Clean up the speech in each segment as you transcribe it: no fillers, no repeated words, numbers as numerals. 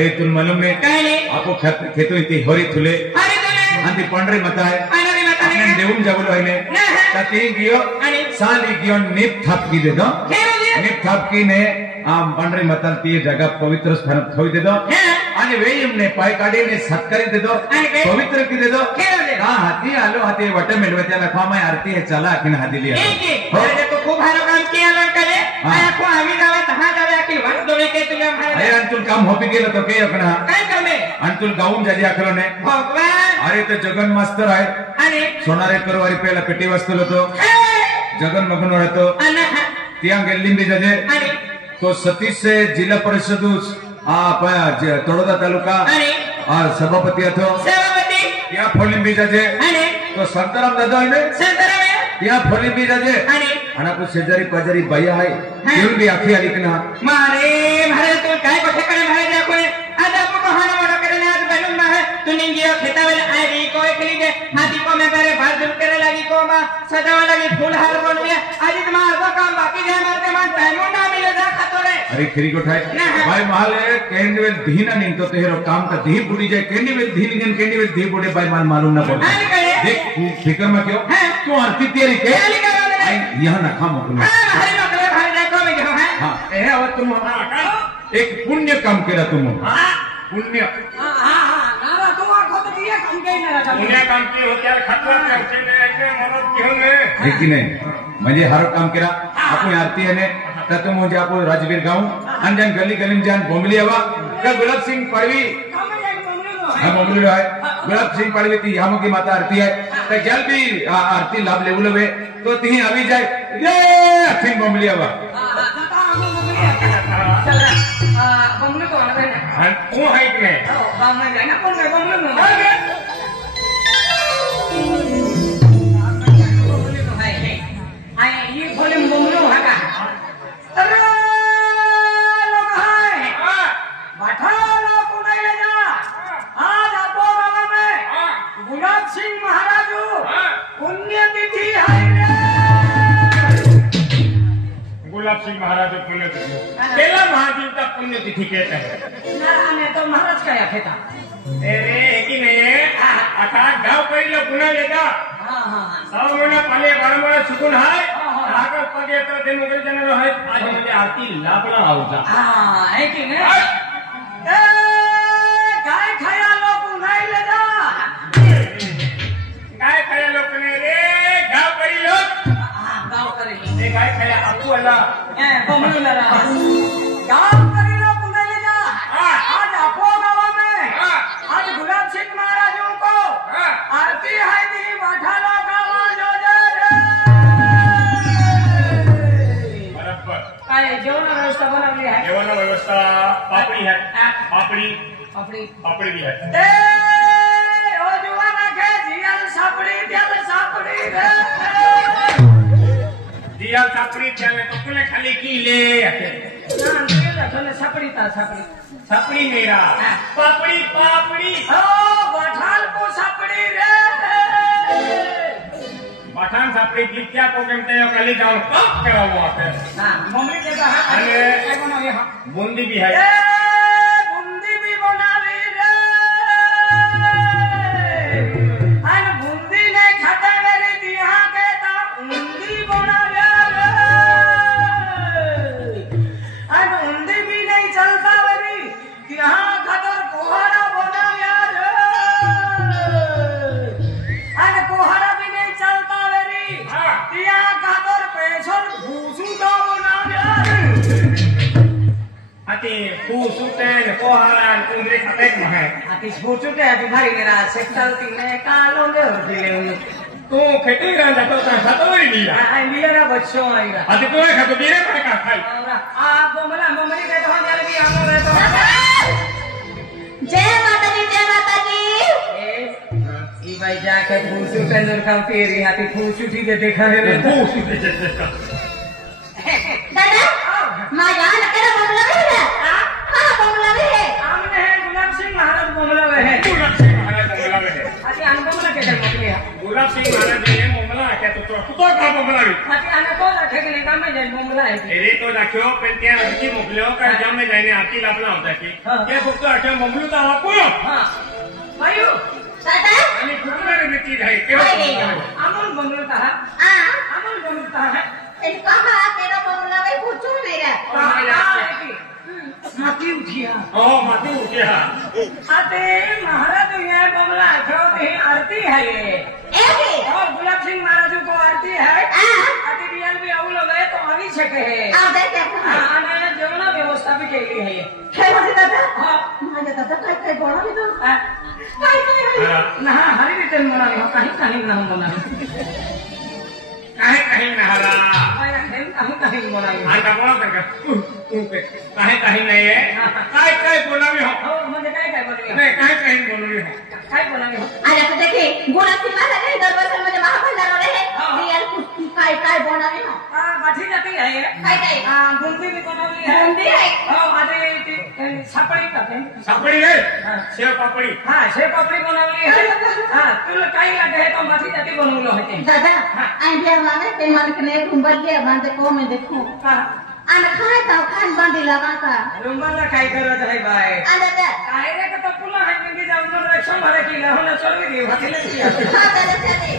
अरे तुम मालूम ने कहले आपो खेतो इति हरी तुले अंति पंडरी मता है अपने देवम जागलो है ने तती गियो साली गियो निप थापकी दे दो निप थापकी ने आम पंडरी मतल ती जगह पवित्र स्थान थोई दे दो आणि वेयम ने पाय काढी ने सत्कारी दे दो पवित्र की दे दो हां हाथी आलो हाथी वटे मेलवत्या लखवा में आरती है चला अखिन हादी लिया अरे तो खूब भालो काम किया लो करे आया को आवी गावे तहा जावे अखिल वर दोवे के तुले अरे अंतुल काम होपी गेलो तो के अपना काय करमे अंतुल गाऊन जाली आखलो ने भगवान अरे तो जगन मास्तर आहे अरे सोनारे करवारी पेला पेटी वस्तुलो तो जगन मगन होतो तिया गेल्ली बी जजे तो सतीश से जिला परिषद तोड़ोदा तालुका सभापति अथो या फोलिम बी जजे तो संतराम दादा है या फोलिम बी जजे अना को शेजारी पाजारी भैया है येऊन बी आखी आली कना मारे मारे तो काय कोठे करे भाई देखो आज आपको कहानी बड़ा करे आज बनूं ना है तू निंगियो खेता वाले आए री को एकली के हाथी को मैं करे बाल दुल करे लगी को मां सजावा लगी फूल हार बन में आज तुम्हारा तो काम बाकी जाए मारते मान टाइम ना मिले जा खतोरे अरे खरी को ठाए भाई महल कैंडीवेल धीना निन तो तेरो काम का धी बुड़ी जाए कैंडीवेल धी निन कैंडीवेल धी बुड़े भाई मान मालूम ना पड़े देख फिकर में क्यों तू आरती तेरी के यहां ना खामो तुम हरी नौकरी भाई देखो मैं क्यों है हां ए अब तुम एक पुण्य काम केला तुम पुण्य नारा तू आखो तो दिया काम के ना पुण्य काम की हो क्या खतरा करते ने मदद की होने लेकिन म्हणजे हर काम केला आपण आरती है ने तत मुझे आपको राजवीर गांव अंजन गली गली में जान बोमली हवा का गुलाब सिंह पड़वी हां बोमली है गुलाब सिंह पड़वी थी हम की माता आरती है तो जल भी आरती लाभ ले बोलवे तो ती अभी जाए ये अखिन बोमली हवा चल बमले को आवे हां वो है के बम में जाना कौन है बमले में ये बोले बमले है का अरे लोग है बैठा लो कोने ले जा आज आपो गांव में गुलाब सिंह महाराज पुण्य तिथि है गुलाब सिंह महाराज पुण्य तिथि केला महादेव का पुण्य तिथि कहते हैं ना मैं तो महाराज का खेता अरे की नहीं आता गांव पहिलो गुना लेता हां हां सब मना पले बड़बड़ सुकून है आगे पगे तो दिन वगैरह जन है आज म्हणजे आरती लाभला आउता हां है कि नहीं ए गाय खाया लोग नहीं ले जा गाय खाया लोग ने रे गांव करी लोग हां गांव करे ए गाय खाया आपू वाला ए बमलू लरा गांव करे लोग नहीं ले जा आज आपो गांव में आज गुलाब सिंह महाराजों को आरती है दी बैठा लो गांव जो काय जेवण व्यवस्था बनवली आहे जेवण व्यवस्था पापड़ी है पापड़ी पापड़ी पापड़ी भी है ए ओ जुवाना के जियल सापड़ी रे जियल सापड़ी त्याले तो कुले खाली की ले ना जियल तो सापड़ी सापड़ी मेरा पापड़ी पापड़ी ओ बठाल को सापड़ी रे बठान सापड़ी की क्या प्रोग्राम तय कल जाओ कब करा हुआ है हां मम्मी के कहा अरे बनावे हां बूंदी भी है ए बूंदी भी बनावे रे अन बूंदी ने खाता मेरे दिया के ता उंदी बनावे रे अन उंदी भी नहीं चलता मेरी दिया खातर कोहरा बनावे रे अन कोहरा भी नहीं चलता मेरी दिया खातर पेशल भूसू दो बनावे अति फूसुतेन कोहरान कुंद्रे खतेक महे अति फूसुते अति भारी मेरा सेक्टर तीने कालो ने दिले तू खेती रा जातो ता खतोरी लीला आई मेरा बच्चों आईरा अति तो खतो बीरे पर का खाई आ बमला मम्मी के तो जाले भी आमो रे तो जय माता दी ई भाई जाके फूसुते नर काम तेरी हाथी फूसुती दे देखा रे फूसुते दादा मां यहाँ लगे ना बमला में है हां बमला में है आमने है गुलाब सिंह महाराज बमला में है गुलाब सिंह महाराज बमला में है अति अन बमला के जन्म लिया गुलाब सिंह महाराज ने बमला क्या तो का बोमलावी आती आने तो रखे के काम में जाए बोमला है एरे तो रखियो पण त्या आरती मोकल्यो का जम में जाने आरती लापला होता की क्या फक्त आठ्या मोमलू ता आपको हां मायू दादा आणि कुठला रीती आहे केव्हा अमोल बोमलता है हां अमोल बोमलता है ए कहा तेरा बंगला में पूछो मेरा माती उठिया माती उठिया आते महाराज ये बंगला खड़ोते ही आरती है ये और गुलाब सिंह महाराज को आरती है आते रियल भी आउ लगे तो आवी सके है आने जेवना व्यवस्था भी केली है ये काय म्हणते दादा माझ्या दादा काय बोला मी तो काय ना हरी रीते म्हणाली काही ना म्हणाली काही नहरा काही म्हणाली आता बोला का काही नाही आहे काय बोलावी हो म्हणजे काय बोलावी नाही काही बोलावी हो काय बोलावी हो अरे तो देखिए गुलाब सिंह महाराज के दरबार में महाभंडार रहे रियल काय बोलावे ना बाठी जाती है काय बुंदी भी बनवली है बुंदी है आधी सापडी करते सापडी रे शेव पापडी हां शेव पापडी बनवली है हां तुला काही लागे तो बाठी जाती बनवलो होते दादा आइडिया माने ते मन के रुंबल के बांधे को मैं देखूं अन खाए तो खान बांधी लगा का रुंबला काय करत है भाई दादा काय रे का पुला है निगी जाऊन रक्षण भरे की लहन चलवी दी हथिले की हां दादा चले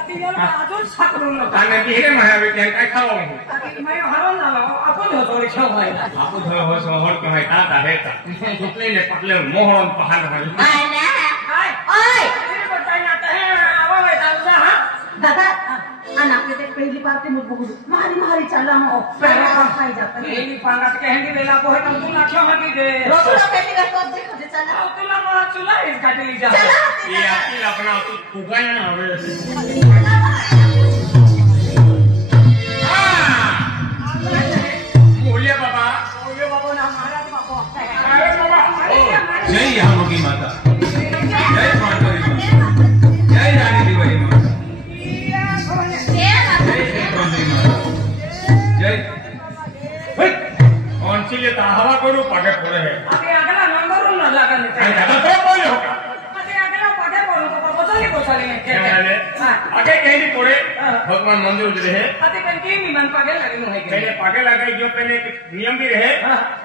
अति याला अजून साकरून नको आणि हे म्हणावे काय खावा अति मैं हरून झालो आपण होतो रिक्षा व्हायला आपण हो सोहर काय खात आहे का कुठले पटले मोहन पहाड व्हायला हाय ना काय ओय तेरे को टाइम आता है आवा वे दादा हां दादा अन आपके ते पहली बार ते मुझ बगुडू मारी चला हो पैर काम खाई जाता है एली पांगात के हंडी वेला को है तुम नाख्यो हकी दे रोकलो पेटी का तो देखो दे चला तुला मला चुला इस काटली जा ये आती अपना तू फुगाय ना हवे बोलिए बाबा ना महाराज बाबा अरे बाबा जय यामोगी माता जय पांडवी माता जय रानी देवी माता जय पांडवी माता जय कौन सी ये हवा करू पागे पड़े है अभी अगला नंबर न लगा अरे नहीं दादा तो बोले होगा अभी अगला पागे बोलो तो बोचले क्या वाले आगे कहीं पड़े भगवान मंदिर उजरे है अभी कंटी में मन पागे लगी है पहले पागे लगाई जो पहले नियम भी रहे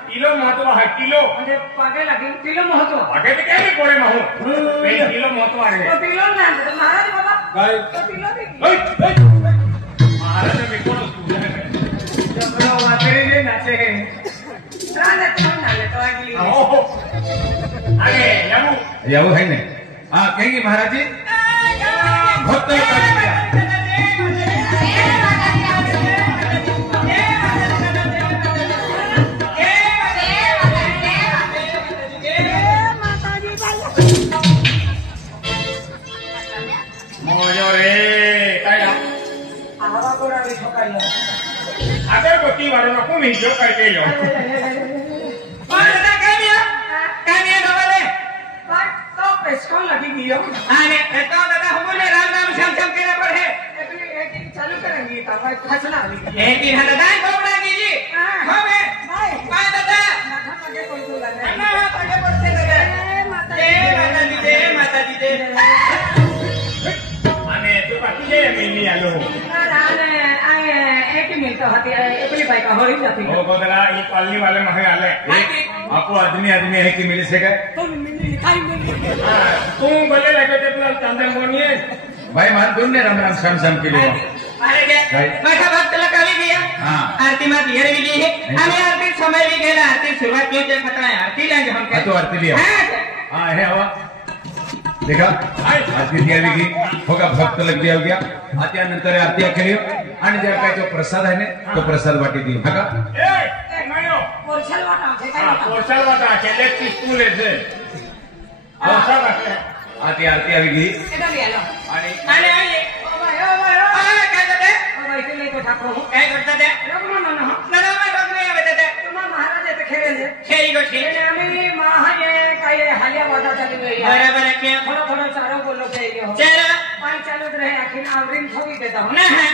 किलो महत्व है किलो म्हणजे पागे लगी किलो महत्व आगे तो क्या नहीं पड़े महू पहले किलो महत्व आ रहे तो किलो ना महाराज बाबा काय तो किलो दे महाराज में कौन पूजा है जब लो वातेरे ने नाचे है राने तो नाले तो अगली ओहो अरे याबू यावो है ने हां कहेंगे महाराज जी भक्त मोजो रे काय आवा कोरा भी ठोकायो अगर कोती वालों को भी जो करके लो मारना कामिया डबले पर तो पेस्को लगी गियो आने तो दादा हमने राम नाम श्याम केना पढ़े एक चालू करेंगे तो भाई फसला एक दिन दादा कोबड़ा कीजी हमें भाई दादा आगे कोई बोला नहीं ना आगे बढ़ते दादा माता दी दे અને તું બાકી છે મેલી આલો राने आए एक ही मिनट होती है एकली बाई का होई जाती ओ गोदला ये कॉलोनी वाले महे आले आपको आदमी है कि मिल सके तुम मिली खाई मिली तू बोले लगे ते पूरा चंदन बोनिए भाई मान दूर ने राम राम श्याम के लिए अरे के बैठा भक्त लगावी गया हां आरती में दियर भी ली है हमें आरती समय भी गेला आरती शुरुआत क्यों से पता है आरती लेंगे हम तो आरती लिया हां है हवा देखा आरती दिया भी होगा भक्त लग दिया हो गया आत्या नंतर आरती खेलियो आणि जर काय जो प्रसाद आहे ने तो प्रसाद वाटी दी बघा ए नयो पोरछल वाटा है हां पोरछल वाटा केले स्कूल है पोरछल वाटा आती आरती आवी गेली एटा ले लो आणि अरे आइए ओ भाई काय करते ओ भाई तुम को ठाकुर हूं काय करते थे रघुना मन ना मैं रघुना ये बता तुम महाराज ते खेले थे खेई को खेले आम्ही महाजे काय हालिया वाटा चली गई बराबर है थोड़ा चारों बोलो के हो चलो पानी चालू रहे आखिर आवरिन थोड़ी देता हूं ना है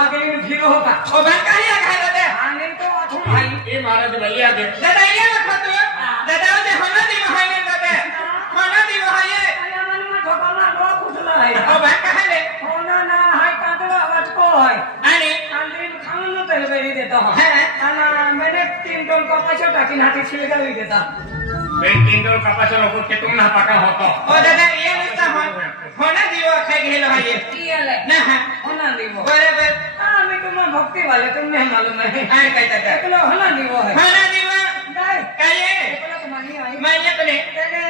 आगे फिर होगा ओ बन का ही खा लेते आने तो अथु भाई ये महाराज बलिया दे दादा ये रखो तो दादा ने होना दी महाने दादा होना दी महाने मन में ठोका ना रो कुछ ना है ओ बन का ले हाती नाती छिलगावी देता किंटल कापाचा लोक खेतून ना पाका होतो ओ दादा ये नुसता होना दिवो खाई गेलो आहे कियाले ना होना दिवो बरोबर आम्ही तुम्हा भक्ती वाले तुम्हें मालूम है आणि काय दादा एकलो होना दिवो है होना दिवो काय काय आहे एकलो तुम्हानी आई मान्य कोणी तेने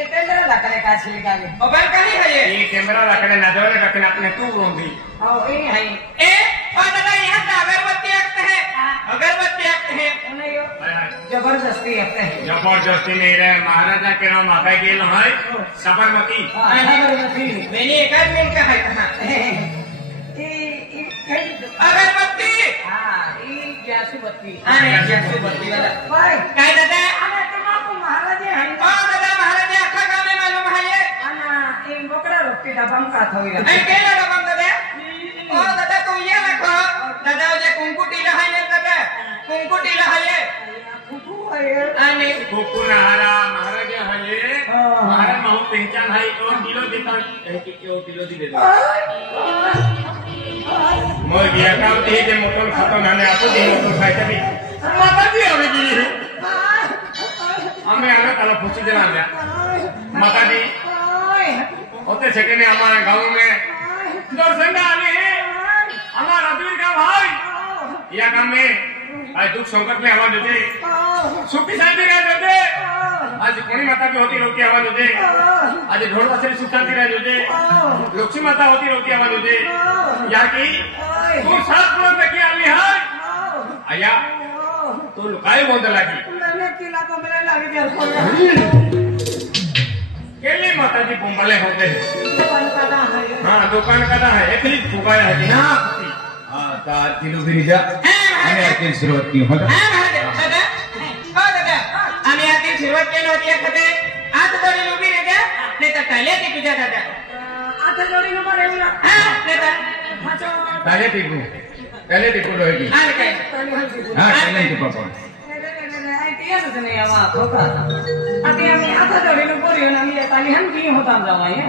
एटेंडर लाकडे का छिलगावी ओ बर काही आहे ये कैमरा लाकडे नजवले रखने अपने तू रोंगी ओ ए है ए ओ दादा यहाँ तो अगरबत्ती आते हैं अगरबत्ती आते हैं उन्हें यो जबरदस्ती आते हैं जबरदस्ती नहीं रहे महाराजा के नाम माफा गेल है साबरमती मैंने एक मिनट का है कहा अगरबत्ती हाँ ई जासूबत्ती अरे जासूबत्ती वाला भाई काय दादा अरे तुम्हाको महाराजे हैं ओ दादा महाराजा अख्खा गाव में मालूम है ये आना इन बोकड़ा रोटी डबम का थोई ऐ केला डबम दादा ओ दादा तू ये रखो दादा जे कुंकुटीला है ने दादा कुंकुटीला है ये कुकू है आणि कुकुनारा महाराजा है ये महाराज महू पहचान है 2 किलो देता 1 किलो दी दे मोय बिया काम ते जे मोटल खातो नाने आतो दे मोटल खायचा भी माता जी आवे की हमें आना ताला पूछी देना दे माता जी होते सेकंड में हमारे गांव में दर्शन आने हमारा वीर का भाई या काम में आज दुख संकट में आवाज होते सुखी शांति रह होते आज कोणी माता भी होती रोटी आवाज होते आज ढोल वासरी सुख शांति रह होते लक्ष्मी माता होती रोटी आवाज होते या की तू सात पुरण की आली है आया तू काय बोलत लागी मैंने किला को मिले लगी कर केली माता जी बुंबले होते दुकान का दाम है हाँ दुकान का है एकली फुगाया है ना हाँ तो आरती लो भी जा आणि आरती सुरुवात की होता हा महाराज दादा ओ दादा आम्ही आधी सुरुवात केली होती एखादे आज जोडी उभी रे द्या नाही तर टाळ्या ती तुझ्या दादा आता जोडी नंबर है ना हा नाही तर अच्छा ताले टिकू रहेगी आणि काय हाँ चलें टिपा पाऊँ तिया तो नहीं आवा होता अति आम्ही आता जोडी नंबर येऊन आम्ही ताली हम की होता जावा ये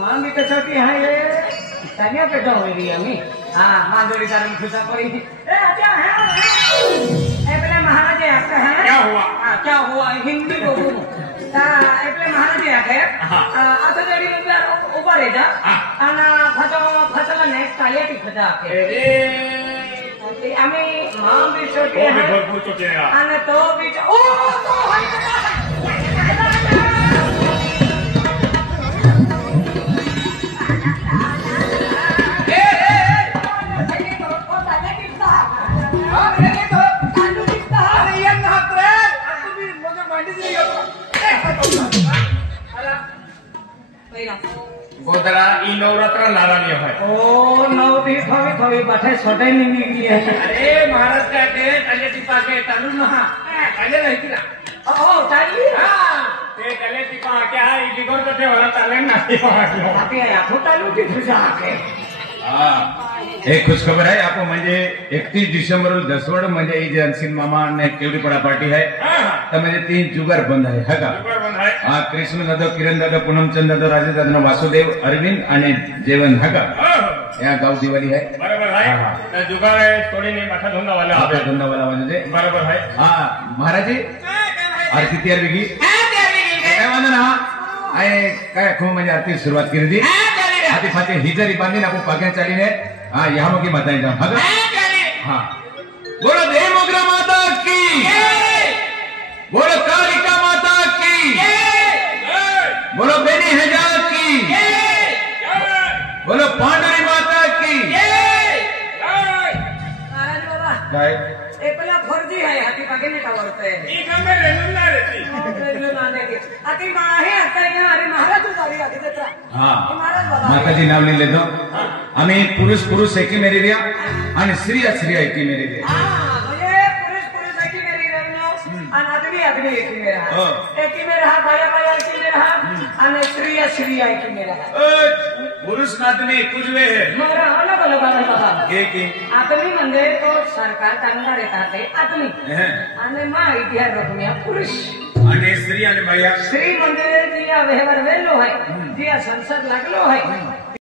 मान भी तो छोटी है ये तालिया पे जाओ रे आम्ही हां मान जोडी कारण खुशा पड़ी ए अच्छा है ए पहले महाराज आपका है क्या हुआ क्या हुआ हिंदी बोलू ता ए पहले महाराज आके आता जोडी नंबर ऊपर है जा आना फसला ने तालिया की खजा के आम्ही मां भी छोटी है भरपूर छोटे हैं आणि तो बिचा ओ तो गोदरा ई नवरात्र नारायण है ओ नौ भी थोड़ी बैठे छोटे नहीं की है अरे महाराज का के तले टिपा के तलु ना तले रहती ना ओ ताली हां ते तले टिपा क्या है बिगड़ तो वाला तले नहीं वहां आके या फोटालू की खुशा आके हाँ एक खुशखबर है आपको म्हणजे 31 डिसेंबर 10 वड म्हणजे ई जानसिंग मामा ने केवड़ीपड़ा पार्टी है तो म्हणजे 3 जुगार बंद है हगा हाँ कृष्ण दादा किरण दादा पूनमचंद दादा राजेश दादा वासुदेव अरविंद आणि जेवण हगा यहाँ गाँव दिवाली है बराबर है जुगाड़ है थोड़ी नहीं माथा धुंदा वाला आपका धंधा वाला म्हणजे बराबर है हाँ महाराज जी आरती तयार वेगी हा त्या वेगळी काय म्हणतो ना आय काय खूप म्हणजे आरती सुरुवात केली ती हा चालेल आधी फाते हिजरी बांधीन आपण पाक्या चालीने हाँ यहाँ मुकी बताए जाओ हगा हा चालेल हाँ बोलो देवोग्र माता की बोलो कालिका माता की बोलो बेनी हजार की बोलो पांडुरी माता की महाराज बाबा काय ए पहला फर्जी है हाथी पाके ने का बोलते हैं ई घर में रेलुला रहती अति माहे आता यहाँ अरे महाराज तू गाड़ी आगे देता हाँ महाराज बाबा माताजी नाव लिहिले तो आम्ही पुरुष पुरुष एकी मेरी द्या आणि स्त्रिया स्त्रिया एकी मेरी द्या हाँ मुझे पुरुष एक ही मेरी रहना और आदमी एक ही मेरा हाँ। एक ही मेरा बाया बाया एक ही मेरा और स्त्री एक ही मेरा पुरुष नातनी कुजवे है मेरा अलग अलग आहे बाबा एक आदमी म्हणजे तो सरकार चांगला येतात आदमी हैं। आणि मा इतिहास रखूया पुरुष आणि स्त्री आणि बाया स्त्री म्हणजे जिया व्यवहार वेलो आहे जिया संसार लागलो आहे